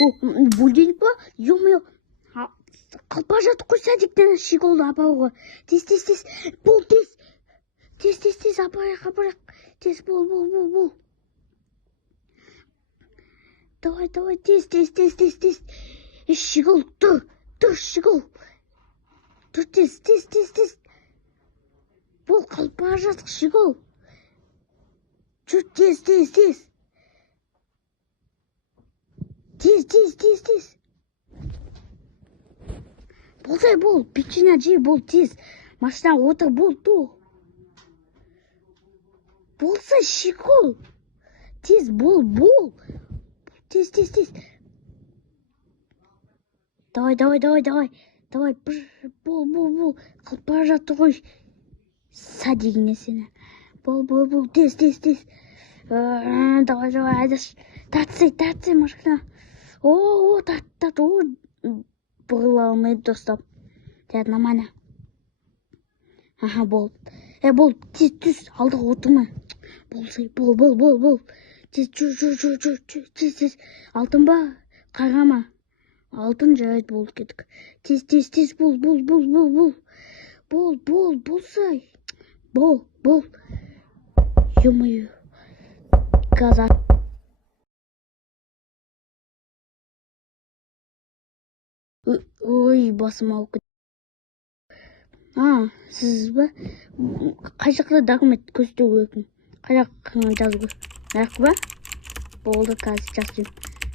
бульденіп па? Ё-моё. Қалпа жатып қой садиктен шиколды апауға. Тез. Бол, тез. Тез, апарайық. Тез, бол. Давай, тез. Шикол, тұр, шикол. Тұр, тез. Бол, қалпа жатық шикол. Жүр, тез. Тез. Болсай, бол, печенье жей, бол, тез. Машина отыр, бол, то. Болса, шикол. Тез, бол. Тез. Давай. Бол. Қалпа жатыр ғой. Садигіне сені. Бол, тез. Давай, айдаш. Тартсай, машина. Тарт. Бұрыла алмайды, достап. Дәд, намана. Аха, бол. Бол, тез, алдыға отырма. Болсай, бол. Тез, жүр. Тез. Алтын ба? Қарама. Алтын жарайды болып кеттік. Тез, бол. Болсай. Бол. Ё-моё. Газа. Ой, басым ауып кетті. Сіз ба? Қай жақта документ көрсету керек? Қай жаққа жазу керек? Рақы ба? Болды, қазір жазайын.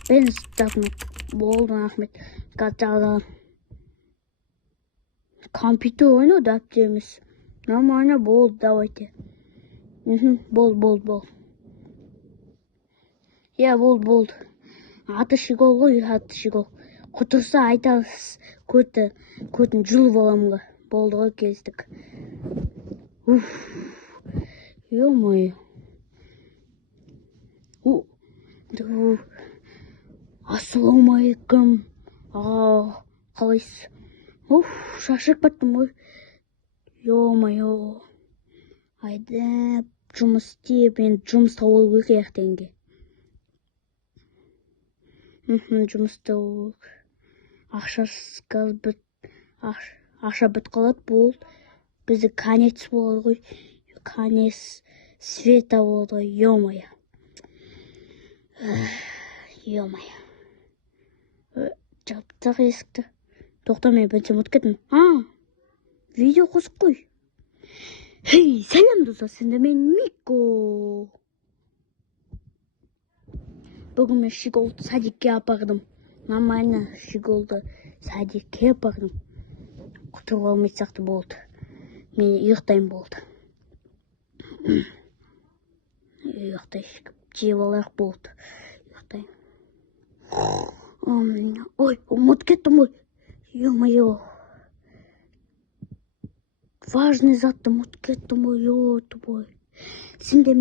Бәріңіз документ. Болды, рахмет. Қазір жазайын. Компьютер ойнау дәптеріміз. Нормально, болды, давайте. Болды. Я, болды. Аты шикол ғой, Құтырса айтасыз, көтін жұлып аламға. Болды ғой, келістік. Ё-моё. Ассалаумалейкум. Қалайсыз? Шашырып кеттім ғой. Ё-моё. Айда, жұмыс істеп, енді жұмыс тауып керек ертеңге. Жұмыс тауып. Ақша бітіп қалады, болды. Бізді конец болады ғой. Конец света болады ғой. Ё-моё. Жаптық есікті. Тоқта, мен бәлсем ұтып кеттім. Видео қосып қой. Хей, сәлем достар, сенде мен Мико. Бүгін мен шиколды садикке апардым. Нормально шиколды садикке апардым. Құтырып алмайды сияқты болды. Мен ұйықтайын болды. Ұйықтайын. Жеп алайық болды. Ұйықтайын. Ой, ұмытып кеттім ғой. Ё-моё. Важный затты ұмытып кеттім ғой. Ё-тубой. Сенде